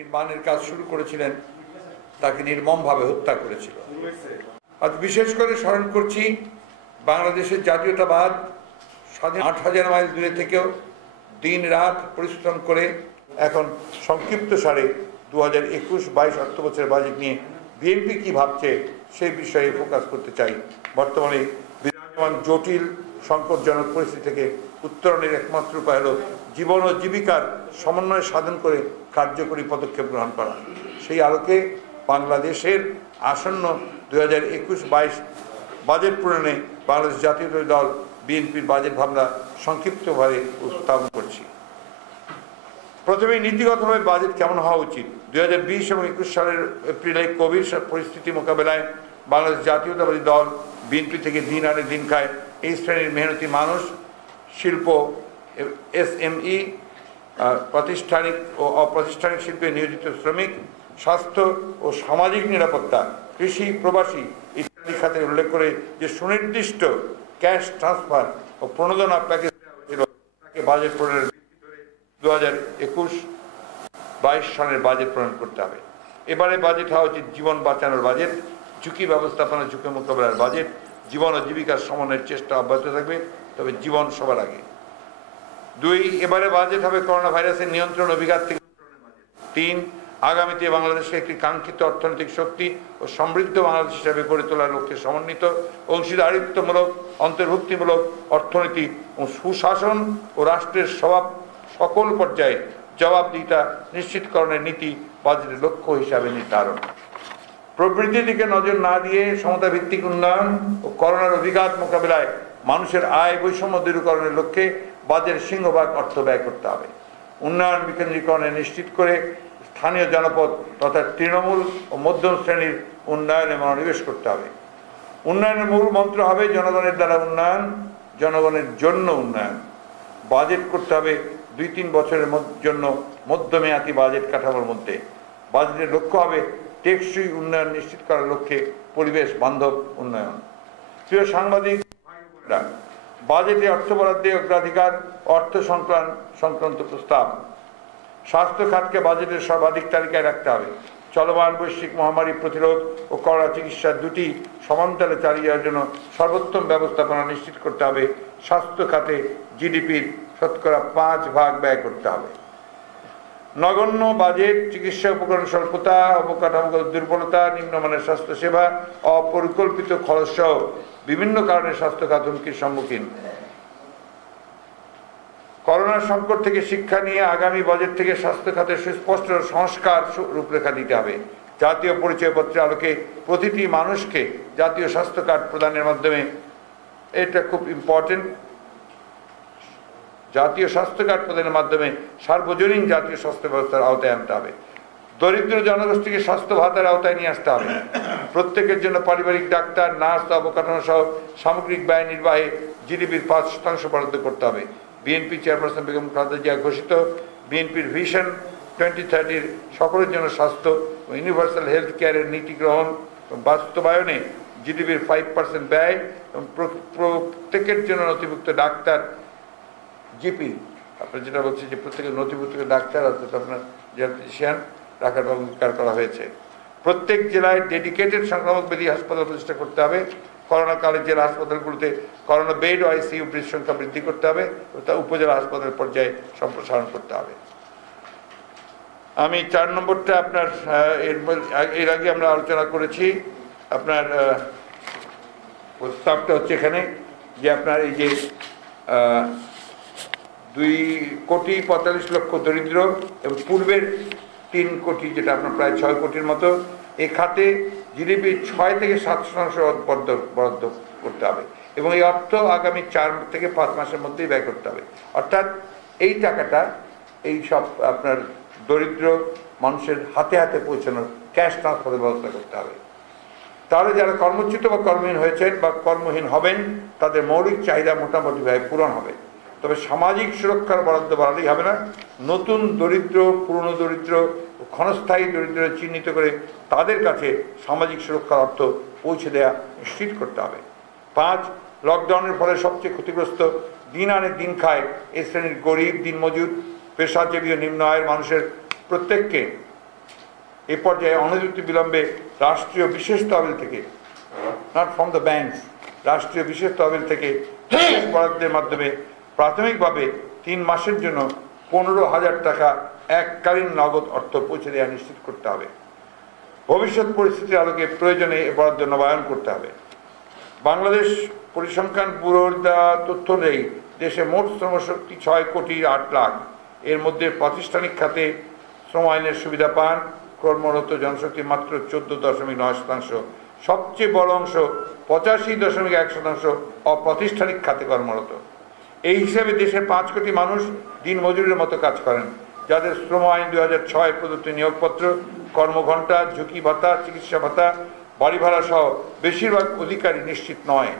নির্মাণের কাজ শুরু করেছিলেন তাকে নির্মমভাবে হত্যা করেছিল। আজ বিশেষ করে স্মরণ করছি বাংলাদেশের জাতীয়তাবাদ স্বাধীন ৮,০০০ মাইল দূরে থেকেও দিন রাত পরিশ্রম করে এখন সংক্ষিপ্ত সারে 2021-22 অর্থবছরের বাজেট নিয়ে বিএনপি কি ভাবছে সেই বিষয়ে ফোকাস করতে চাই। বর্তমানে বিরাজমান জটিল সংকটজনক পরিস্থিতি থেকে উত্তরণের একমাত্র উপায় হল জীবন ও জীবিকার সমন্বয় সাধন করে কার্যকরী পদক্ষেপ গ্রহণ করা। সেই আলোকে বাংলাদেশের আসন্ন 2021-22 বাজেট প্রণয়নে বাংলাদেশ জাতীয়তাবাদী দল বিএনপির বাজেট ভাবনা সংক্ষিপ্তভাবে উপস্থাপন করছি। প্রথমে নীতিগতভাবে বাজেট কেমন হওয়া উচিত। 2020 এবং 21 সালের এপ্রিলে কোভিড পরিস্থিতি মোকাবেলায় বাংলাদেশ জাতীয়তাবাদী দল বিএনপি থেকে দিন আনে দিন খায় এই শ্রেণীর মেহনতি মানুষ, শিল্প, এসএমই, প্রাতিষ্ঠানিক ও অপ্রাতিষ্ঠানিক শিল্পে নিয়োজিত শ্রমিক, স্বাস্থ্য ও সামাজিক নিরাপত্তা, কৃষি, প্রবাসী ইত্যাদি খাতে উল্লেখ করে যে সুনির্দিষ্ট ক্যাশ ট্রান্সফার ও প্রণোদনা প্যাকেজ দেওয়া হয়েছিল তাকে বাজেট প্রণয়নের ভিত্তি ধরে 2021-22 সালের বাজেট প্রণয়ন করতে হবে। এবারে বাজেট হওয়া উচিত জীবন বাঁচানোর বাজেট, ঝুঁকি ব্যবস্থাপনা, ঝুঁকি মোকাবেলার বাজেট। জীবন ও জীবিকার সমন্বয়ের চেষ্টা অব্যাহত থাকবে, তবে জীবন সবার আগে। 2, এবারে বাজেট হবে করোনা ভাইরাসের নিয়ন্ত্রণ অভিঘাত থেকে উত্তরণের বাজেট। 3, আগামীতে বাংলাদেশকে একটি কাঙ্ক্ষিত অর্থনৈতিক শক্তি ও সমৃদ্ধ বাংলাদেশ হিসাবে গড়ে তোলার লক্ষ্যে সমন্বিত অংশীদারিত্বমূলক অন্তর্ভুক্তিমূলক অর্থনীতি ও সুশাসন ও রাষ্ট্রের সকল পর্যায়ে জবাবদিহিতা নিশ্চিতকরণের নীতি বাজেটের লক্ষ্য হিসাবে নির্ধারণ। প্রবৃদ্ধির দিকে নজর না দিয়ে সমতা ভিত্তিক উন্নয়ন ও করোনার অভিঘাত মোকাবিলায় মানুষের আয় বৈষম্য দূরীকরণের লক্ষ্যে বাজেটের সিংহভাগ অর্থ ব্যয় করতে হবে। উন্নয়ন বিকেন্দ্রীকরণে নিশ্চিত করে স্থানীয় জনপদ তথা তৃণমূল ও মধ্যম শ্রেণীর উন্নয়নে মনোনিবেশ করতে হবে। উন্নয়নের মূল মন্ত্র হবে জনগণের দ্বারা উন্নয়ন, জনগণের জন্য উন্নয়ন। বাজেট করতে হবে 2-3 বছরের জন্য মধ্যমেয়াদী বাজেট কাঠামোর মধ্যে। বাজেটের লক্ষ্য হবে টেকসই উন্নয়ন নিশ্চিত করার লক্ষ্যে পরিবেশ বান্ধব উন্নয়ন। প্রিয় সাংবাদিক, বাজেটে অর্থ বরাদ্দে অগ্রাধিকার, অর্থ সংক্রান্ত প্রস্তাব। স্বাস্থ্য খাতকে বাজেটের সর্বাধিক তালিকায় রাখতে হবে। চলমান বৈশ্বিক মহামারী প্রতিরোধ ও করোনা চিকিৎসা দুটি সমান্তরালে চালিয়ে যাওয়ার জন্য সর্বোত্তম ব্যবস্থাপনা নিশ্চিত করতে হবে। স্বাস্থ্য খাতে জিডিপির শতকরা 5% ব্যয় করতে হবে। নগণ্য বাজেট, চিকিৎসা উপকরণ স্বল্পতা, অবকাঠামোগত দুর্বলতা, নিম্নমানের স্বাস্থ্যসেবা, অপরিকল্পিত খরচ সহ বিভিন্ন কারণে স্বাস্থ্য খাত হুমকির সম্মুখীন। করোনা সংকট থেকে শিক্ষা নিয়ে আগামী বাজেট থেকে স্বাস্থ্য খাতের সুস্পষ্ট সংস্কার রূপরেখা দিতে হবে। জাতীয় পরিচয়পত্রের আলোকে প্রতিটি মানুষকে জাতীয় স্বাস্থ্য কার্ড প্রদানের মাধ্যমে, এটা খুব ইম্পর্টেন্ট, জাতীয় স্বাস্থ্য কার্ড প্রদানের মাধ্যমে সার্বজনীন জাতীয় স্বাস্থ্য ব্যবস্থার আওতায় আনতে হবে। দরিদ্র জনগোষ্ঠীকে স্বাস্থ্য ভাতার আওতায় নিয়ে আসতে হবে। প্রত্যেকের জন্য পারিবারিক ডাক্তার, নার্স, অবকাঠামো সহ সামগ্রিক ব্যয় নির্বাহে জিডিপির 5% বরাদ্দ করতে হবে। বিএনপি চেয়ারপারসন বেগম খালেদা জিয়া ঘোষিত বিএনপির ভিশন 2030 সকলের জন্য স্বাস্থ্য ও ইউনিভার্সাল হেলথ কেয়ারের নীতি গ্রহণ বাস্তবায়নে জিডিপির 5% ব্যয় এবং প্রত্যেকের জন্য নথিভুক্ত ডাক্তার, জিপি, আপনার যেটা বলছি যে প্রত্যেকের নথিভুক্ত ডাক্তার অর্থাৎ আপনার ফিজিশিয়ান রাখার অঙ্গীকার করা হয়েছে। প্রত্যেক জেলায় ডেডিকেটেড সংক্রামক ব্যাধি হাসপাতাল প্রতিষ্ঠা করতে হবে। করোনাকালে জেলা হাসপাতালগুলোতে করোনা বেড ও আইসিইউ বেড সংখ্যা বৃদ্ধি করতে হবে, তা উপজেলা হাসপাতাল পর্যায়ে সম্প্রসারণ করতে হবে। আমি 4 নম্বরটা আপনার এর আগে আমরা আলোচনা করেছি। আপনার প্রস্তাবটা হচ্ছে এখানে যে আপনার এই যে 2,45,00,000 দরিদ্র এবং পূর্বের 3 কোটি, যেটা আপনার প্রায় 6 কোটির মতো, এই খাতে জিডিপি 6 থেকে 7% বরাদ্দ করতে হবে এবং এই অর্থ আগামী 4 থেকে 5 মাসের মধ্যেই ব্যয় করতে হবে। অর্থাৎ এই টাকাটা এই সব আপনার দরিদ্র মানুষের হাতে হাতে পৌঁছানোর ক্যাশ ট্রান্সফারের ব্যবস্থা করতে হবে। তাহলে যারা কর্মচ্যুত বা কর্মহীন হয়েছেন বা কর্মহীন হবেন তাদের মৌলিক চাহিদা মোটামুটিভাবে পূরণ হবে। তবে সামাজিক সুরক্ষার বরাদ্দ বাড়ালেই হবে না, নতুন দরিদ্র, পুরনো দরিদ্র, ক্ষণস্থায়ী দরিদ্র চিহ্নিত করে তাদের কাছে সামাজিক সুরক্ষার অর্থ পৌঁছে দেওয়া নিশ্চিত করতে হবে। 5, লকডাউনের ফলে সবচেয়ে ক্ষতিগ্রস্ত, দিন আনে দিন খায় এই শ্রেণীর গরিব, দিনমজুর, পেশাজীবী ও নিম্ন আয়ের মানুষের প্রত্যেককে এ পর্যায়ে অনধিক বিলম্বে রাষ্ট্রীয় বিশেষ তহবিল থেকে, নট ফ্রম দ্য ব্যাংকস, রাষ্ট্রীয় বিশেষ তহবিল থেকে বিশেষ বরাদ্দের মাধ্যমে প্রাথমিকভাবে 3 মাসের জন্য 15,000 টাকা এককালীন নগদ অর্থ পৌঁছে দেওয়া নিশ্চিত করতে হবে। ভবিষ্যৎ পরিস্থিতির আলোকে প্রয়োজনে এ বরাদ্দ নবায়ন করতে হবে। বাংলাদেশ পরিসংখ্যান ব্যুরোর দেওয়া তথ্য অনুযায়ী দেশে মোট শ্রমশক্তি 6 কোটি 8 লাখ। এর মধ্যে প্রাতিষ্ঠানিক খাতে শ্রম আইনের সুবিধা পান কর্মরত জনশক্তি মাত্র 14.9%। সবচেয়ে বড় অংশ 85.1% অপ্রাতিষ্ঠানিক খাতে কর্মরত। এই হিসাবে দেশের 5 কোটি মানুষ দিন মজুরের মতো কাজ করেন, যাদের শ্রম আইন 2006 প্রদত্ত নিয়োগপত্র, কর্মঘণ্টা, ঝুঁকি ভাতা, চিকিৎসা ভাতা, বাড়ি ভাড়া সহ বেশিরভাগ অধিকারী নিশ্চিত নয়।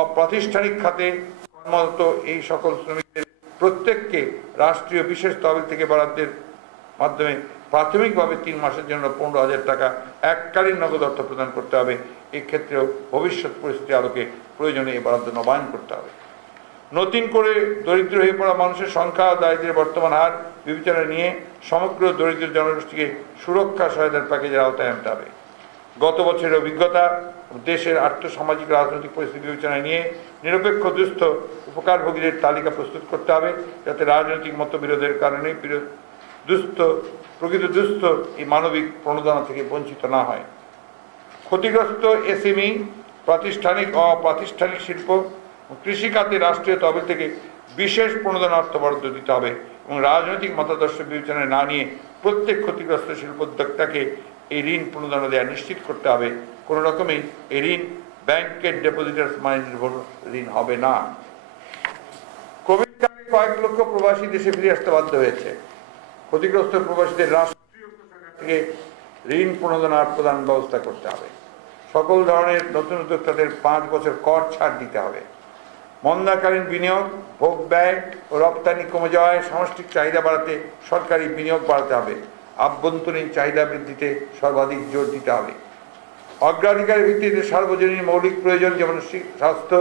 অপ্রাতিষ্ঠানিক খাতে কর্মরত এই সকল শ্রমিকদের প্রত্যেককে রাষ্ট্রীয় বিশেষ তহবিল থেকে বরাদ্দের মাধ্যমে প্রাথমিকভাবে 3 মাসের জন্য 15,000 টাকা এককালীন নগদ অর্থ প্রদান করতে হবে। এক্ষেত্রেও ভবিষ্যৎ পরিস্থিতির আলোকে প্রয়োজনে এই বরাদ্দ নবায়ন করতে হবে। নতুন করে দরিদ্র হয়ে পড়া মানুষের সংখ্যা ও দারিদ্র্যের বর্তমান হার বিবেচনায় নিয়ে সমগ্র দরিদ্র জনগোষ্ঠীকে সুরক্ষা সহায়তার প্যাকেজের আওতায় আনতে হবে। গত বছরের অভিজ্ঞতা, দেশের আর্থসামাজিক রাজনৈতিক পরিস্থিতি বিবেচনায় নিয়ে নিরপেক্ষ দুস্থ উপকারভোগীদের তালিকা প্রস্তুত করতে হবে, যাতে রাজনৈতিক মতবিরোধের কারণে প্রকৃত দুস্থ এই মানবিক প্রণোদনা থেকে বঞ্চিত না হয়। ক্ষতিগ্রস্ত এসএমই, প্রাতিষ্ঠানিক অপ্রাতিষ্ঠানিক শিল্প ও কৃষিখাতে রাষ্ট্রীয় তহবিল থেকে বিশেষ প্রণোদনা অর্থ বরাদ্দ দিতে হবে এবং রাজনৈতিক মতাদর্শ বিবেচনায় না নিয়ে প্রত্যেক ক্ষতিগ্রস্ত শিল্পোদ্যোক্তাকে এই ঋণ প্রণোদনা দেওয়া নিশ্চিত করতে হবে। কোনো রকমেই এই ঋণ ব্যাংকের ডেপোজিটার্স মানি নির্ভর ঋণ হবে না। কোভিডকালে কয়েক লক্ষ প্রবাসী দেশে ফিরে আসতে বাধ্য হয়েছে। ক্ষতিগ্রস্ত প্রবাসীদের রাষ্ট্রীয় কোষাগার থেকে ঋণ প্রণোদনা প্রদান ব্যবস্থা করতে হবে। সকল ধরনের নতুন উদ্যোক্তাদের 5 বছর কর ছাড় দিতে হবে। মন্দাকালীন বিনিয়োগ, ভোগ ব্যয় ও রপ্তানি কমে যাওয়ায় সামষ্টিক চাহিদা বাড়াতে সরকারি বিনিয়োগ বাড়াতে হবে। আভ্যন্তরীণ চাহিদা বৃদ্ধিতে সর্বাধিক জোর দিতে হবে। অগ্রাধিকারের ভিত্তিতে সার্বজনীন মৌলিক প্রয়োজন যেমন স্বাস্থ্য,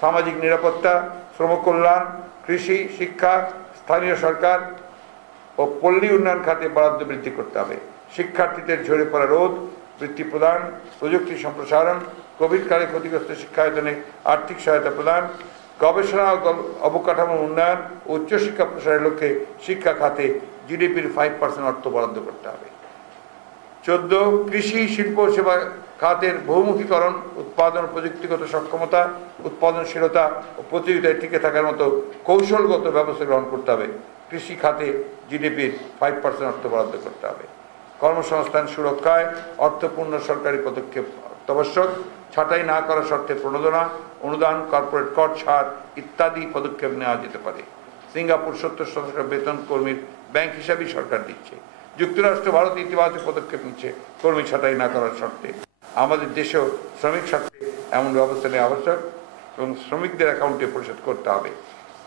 সামাজিক নিরাপত্তা, শ্রম কল্যাণ, কৃষি, শিক্ষা, স্থানীয় সরকার ও পল্লী উন্নয়ন খাতে বরাদ্দ বৃদ্ধি করতে হবে। শিক্ষার্থীদের ঝরে পড়া রোধ, বৃত্তি প্রদান, প্রযুক্তি সম্প্রসারণ, কোভিডকালে ক্ষতিগ্রস্ত শিক্ষায়তনে আর্থিক সহায়তা প্রদান, গবেষণা ও অবকাঠামো উন্নয়ন ও উচ্চশিক্ষা প্রসারের লক্ষ্যে শিক্ষা খাতে জিডিপির 5% অর্থ বরাদ্দ করতে হবে। 14, কৃষি, শিল্প সেবা খাতের বহুমুখীকরণ, উৎপাদন প্রযুক্তিগত সক্ষমতা, উৎপাদনশীলতা ও প্রতিযোগিতায় টিকে থাকার মতো কৌশলগত ব্যবস্থা গ্রহণ করতে হবে। কৃষি খাতে জিডিপির 5% অর্থ বরাদ্দ করতে হবে। কর্মসংস্থান সুরক্ষায় অর্থপূর্ণ সরকারি পদক্ষেপ অত্যাবশ্যক। ছাঁটাই না করার শর্তে প্রণোদনা, অনুদান, কর্পোরেট কর ছাড় ইত্যাদি পদক্ষেপ নেওয়া যেতে পারে। সিঙ্গাপুর 70% বেতন কর্মীর ব্যাংক হিসাবেই সরকার দিচ্ছে। যুক্তরাষ্ট্র, ভারত ইতিবাচক পদক্ষেপ নিচ্ছে কর্মী ছাঁটাই না করার শর্তে। আমাদের দেশেও শ্রমিক স্বার্থে এমন ব্যবস্থা নেওয়া আবশ্যক এবং শ্রমিকদের অ্যাকাউন্টে পরিশোধ করতে হবে।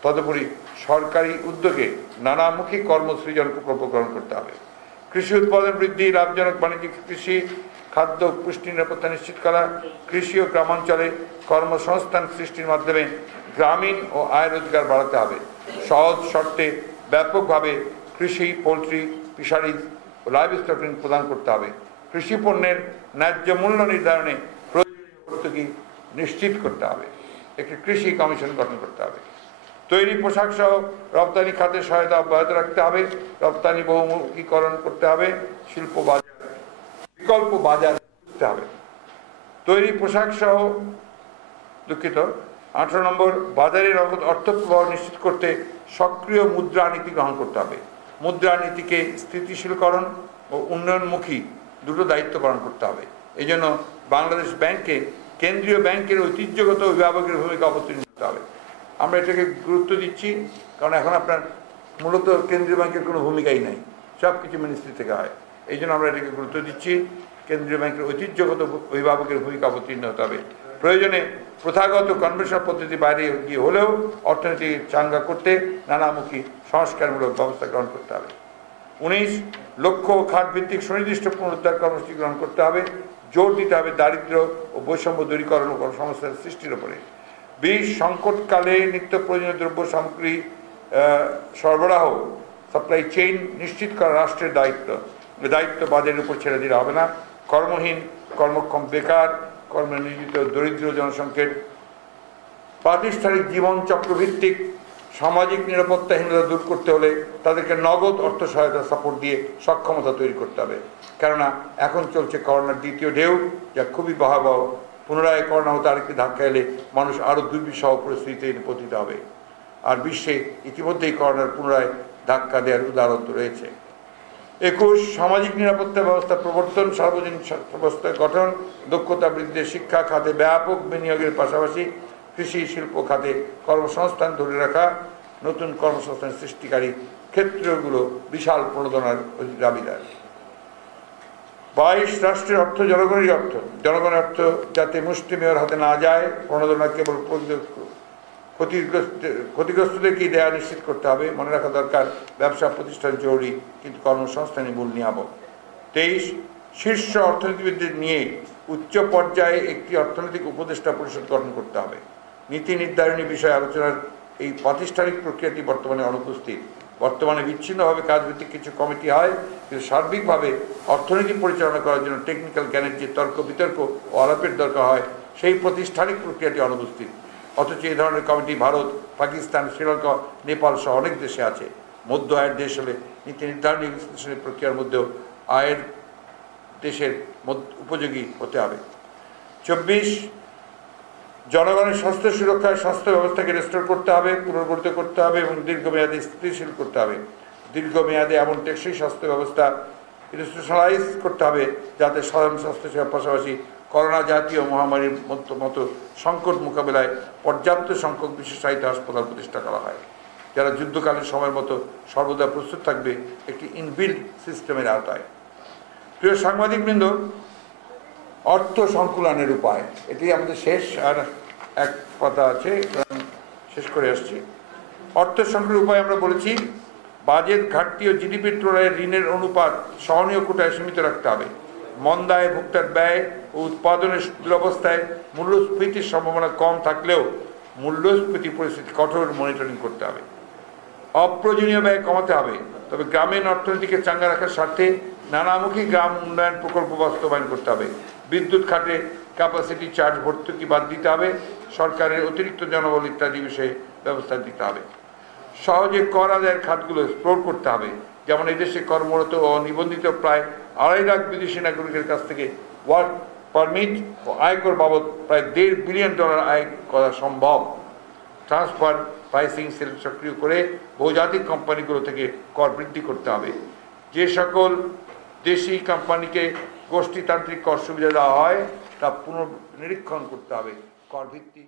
তদুপরি সরকারি উদ্যোগে নানামুখী কর্মসৃজন প্রকল্প গ্রহণ করতে হবে। কৃষি উৎপাদন বৃদ্ধি, লাভজনক বাণিজ্যিক কৃষি, খাদ্য পুষ্টি নিরাপত্তা নিশ্চিত করা, কৃষি ও গ্রামাঞ্চলে কর্মসংস্থান সৃষ্টির মাধ্যমে গ্রামীণ ও আয় রোজগার বাড়াতে হবে। সহজ শর্তে ব্যাপকভাবে কৃষি, পোলট্রি, ফিশারিজ ও লাইভস্টক ঋণ প্রদান করতে হবে। কৃষি পণ্যের ন্যায্য মূল্য নির্ধারণে প্রয়োজনীয় ভর্তুকি নিশ্চিত করতে হবে। একটি কৃষি কমিশন গঠন করতে হবে। তৈরি পোশাক সহ রপ্তানি খাতে সহায়তা অব্যাহত রাখতে হবে। রপ্তানি বহুমুখীকরণ করতে হবে। শিল্প বাজার, বিকল্প বাজার করতে হবে। তৈরি পোশাক সহ 18 নম্বর, বাজারে নগদ অর্থ প্রবাহ নিশ্চিত করতে সক্রিয় মুদ্রানীতি গ্রহণ করতে হবে। মুদ্রানীতিকে স্থিতিশীলকরণ ও উন্নয়নমুখী দুটো দায়িত্ব পালন করতে হবে। এই জন্য বাংলাদেশ ব্যাংকে কেন্দ্রীয় ব্যাংকের ঐতিহ্যগত অভিভাবকের ভূমিকা অবতীর্ণ হতে হবে। আমরা এটাকে গুরুত্ব দিচ্ছি কারণ এখন আপনার মূলত কেন্দ্রীয় ব্যাংকের কোনো ভূমিকাই নাই, সব কিছু মিনিস্ট্রি থেকে হয়। এই জন্য আমরা এটাকে গুরুত্ব দিচ্ছি। কেন্দ্রীয় ব্যাংকের ঐতিহ্যগত অভিভাবকের ভূমিকা অবতীর্ণ হতে হবে। প্রয়োজনে প্রথাগত কনভেনশন পদ্ধতি বাইরে গিয়ে হলেও অর্থনীতি চাঙ্গা করতে নানামুখী সংস্কারমূলক ব্যবস্থা গ্রহণ করতে হবে। 19, লক্ষ্য ও খাত ভিত্তিক সুনির্দিষ্ট পুনরুদ্ধার কর্মসূচি গ্রহণ করতে হবে। জোর দিতে হবে দারিদ্র্য ও বৈষম্য দূরীকরণ ও কর্মসংস্থানের সৃষ্টির উপরে। 20, সংকটকালে নিত্য প্রয়োজনীয় দ্রব্য সামগ্রী সরবরাহ, সাপ্লাই চেইন নিশ্চিত করা রাষ্ট্রের দায়িত্ব। দায়িত্ব বাজেটের উপর ছেড়ে দিলে হবে না। কর্মহীন, কর্মক্ষম বেকার, কর্মে নিয়োজিত দরিদ্র জনসংখ্যার প্রাতিষ্ঠানিক জীবনচক্রভিত্তিক সামাজিক নিরাপত্তাহীনতা দূর করতে হলে তাদেরকে নগদ অর্থ সহায়তা সাপোর্ট দিয়ে সক্ষমতা তৈরি করতে হবে। কেননা এখন চলছে করোনার দ্বিতীয় ঢেউ, যা খুবই ভয়াবহ। পুনরায় করোনা হতে আরেকটি ধাক্কা এলে মানুষ আরও দুর্বিষহ পরিস্থিতিতে পতিত হবে। আর বিশ্বে ইতিমধ্যেই করোনার পুনরায় ধাক্কা দেওয়ার উদাহরণ রয়েছে। 21 সামাজিক নিরাপত্তা ব্যবস্থা প্রবর্তন, সার্বজনীন ব্যবস্থা গঠন, দক্ষতা বৃদ্ধি, শিক্ষা খাতে ব্যাপক বিনিয়োগের পাশাপাশি কৃষি শিল্প খাতে কর্মসংস্থান ধরে রাখা, নতুন কর্মসংস্থান সৃষ্টিকারী ক্ষেত্রগুলো বিশাল প্রণোদনার দাবিদার। 22 রাষ্ট্রের অর্থ জনগণের অর্থ, জনগণের অর্থ যাতে মুষ্টিমেয়র হাতে না যায়, প্রণোদনা কেবল ক্ষতিগ্রস্তদেরকেই দেয়া নিশ্চিত করতে হবে। মনে রাখা দরকার, ব্যবসা প্রতিষ্ঠান জরুরি, কিন্তু কর্মসংস্থানই মূল নিয়ামক। 23 শীর্ষ অর্থনীতিবিদদের নিয়ে উচ্চ পর্যায়ে একটি অর্থনৈতিক উপদেষ্টা পরিষদ গঠন করতে হবে। নীতি নির্ধারণী বিষয়ে আলোচনার এই প্রাতিষ্ঠানিক প্রক্রিয়াটি বর্তমানে অনুপস্থিত। বর্তমানে বিচ্ছিন্নভাবে কাজভিত্তিক কিছু কমিটি হয়, কিন্তু সার্বিকভাবে অর্থনীতি পরিচালনা করার জন্য টেকনিক্যাল জ্ঞানের যে তর্ক বিতর্ক ও আলাপের দরকার হয়, সেই প্রাতিষ্ঠানিক প্রক্রিয়াটি অনুপস্থিত। অথচ এই ধরনের কমিটি ভারত, পাকিস্তান, শ্রীলঙ্কা, নেপাল সহ অনেক দেশে আছে। মধ্য আয়ের দেশ হলে নীতি নির্ধারণী বিশ্লেষণী প্রক্রিয়ার মধ্যেও আয়ের দেশের উপযোগী হতে হবে। 24 জনগণের স্বাস্থ্য সুরক্ষায় স্বাস্থ্য ব্যবস্থাকে রেস্টোর করতে হবে, পুনর্গঠিত করতে হবে এবং দীর্ঘমেয়াদে স্থিতিশীল করতে হবে। দীর্ঘমেয়াদে এমন টেকসই স্বাস্থ্য ব্যবস্থা ইনস্টিটিউশনালাইজ করতে হবে, যাতে সাধারণ স্বাস্থ্যসেবার পাশাপাশি করোনা জাতীয় মহামারীর মতো সংকট মোকাবেলায় পর্যাপ্ত সংখ্যক বিশেষায়িত হাসপাতাল প্রতিষ্ঠা করা হয়, যারা যুদ্ধকালীন সময়ের মতো সর্বদা প্রস্তুত থাকবে একটি ইনবিল্ট সিস্টেমের আওতায়। প্রিয় সাংবাদিকবৃন্দ, অর্থ সংকুলনের উপায়, এটি আমাদের শেষ, আর এক কথা আছে, শেষ করে আসছি। অর্থ সংকুলনের উপায় আমরা বলেছি, বাজেট ঘাটতি ও জিডিপির তুলনায় ঋণের অনুপাত সহনীয় কোটায় সীমিত রাখতে হবে। মন্দায় ভোক্তার ব্যয় ও উৎপাদনের দুরবস্থায় মূল্যস্ফীতির সম্ভাবনা কম থাকলেও মূল্যস্ফীতি পরিস্থিতি কঠোর মনিটরিং করতে হবে। অপ্রয়োজনীয় ব্যয় কমাতে হবে, তবে গ্রামীণ অর্থনীতিকে চাঙ্গা রাখার স্বার্থে নানামুখী গ্রাম উন্নয়ন প্রকল্প বাস্তবায়ন করতে হবে। বিদ্যুৎ খাতে ক্যাপাসিটি চার্জ ভর্তুকি বাদ দিতে হবে। সরকারের অতিরিক্ত জনবল ইত্যাদি বিষয়ে ব্যবস্থা দিতে হবে। সহজে কর আদায়ের খাতগুলো এক্সপ্লোর করতে হবে, যেমন এদেশে কর্মরত ও নিবন্ধিত প্রায় 2.5 লাখ বিদেশি নাগরিকের কাছ থেকে ওয়ার্ক পারমিট ও আয়কর বাবদ প্রায় $1.5 বিলিয়ন আয় করা সম্ভব। ট্রান্সফার প্রাইসিং সেল সক্রিয় করে বহুজাতিক কোম্পানিগুলো থেকে কর বৃদ্ধি করতে হবে। যে সকল দেশি কোম্পানিকে গোষ্ঠীতান্ত্রিক কর সুবিধা দেওয়া হয় তা পুনর্নিরীক্ষণ করতে হবে। কর ভিত্তিক